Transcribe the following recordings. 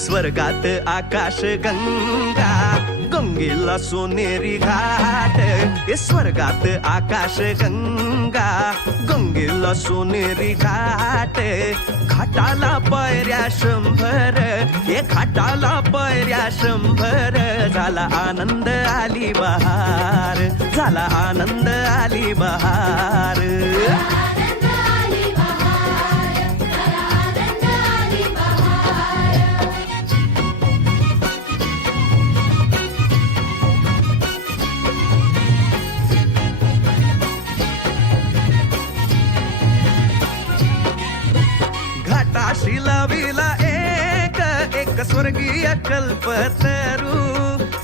स्वर्गात आकाश गंगा, गंगेला सोनेरी घाट. हे स्वर्गात आकाश गंगा, गंगेला सोनेरी घाट. घाटाला पायऱ्या 100, हे घाटाला पायऱ्या 100. झाला आनंद आली बहार, झाला आनंद आली बहार. घाटाशी लाविला एक स्वर्गीय कल्पतरू.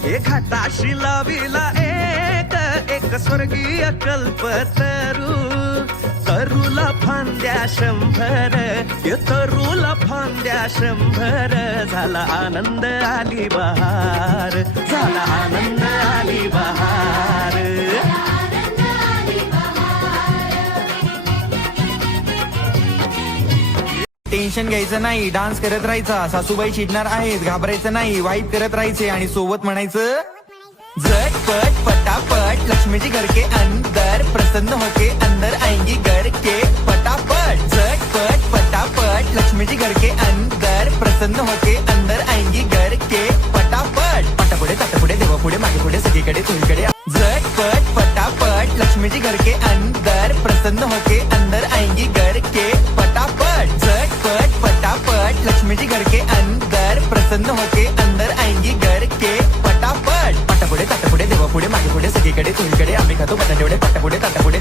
हे घाटाशी लाविला एक स्वर्गीय कल्पतरू. तरूला फांद्या 100, हे तरूला फांद्या 100. झाला आनंद आली बहार, झाला आनंद आली बहार. टेन्शन घ्यायचं नाही, डान्स करत राहायचा. सासूबाई चिडणार आहेत, घाबरायचं नाही, वाईप करत राहायचे आणि सोबत म्हणायचं झटपट पटापट लक्ष्मी जी घर के अंदर, प्रसन्न होके अंदर आएंगी घर के पटापट. झटपट पटापट लक्ष्मी जी घर के अंदर, प्रसन्न होके अंदर आएंगी घर के पटापट. पाटापुढे ताटापुढे देवापुढे मागे पुढे सगळीकडे चोहीकडे. झटपट पटापट लक्ष्मी जी घर के अंदर, प्रसन्न होके अंदर आएंगी घर के पटापट. झटपट पटापट लक्ष्मी जी घर के अंदर, प्रसन्न होके अंदर आएंगी घर के पटापट. पाटापुढे ताटापुढे देवापुढे मागे पुढे सगळीकडे चोहीकडे आम्ही खातो बटाटेवडे. पाटापुढे ताटापुढे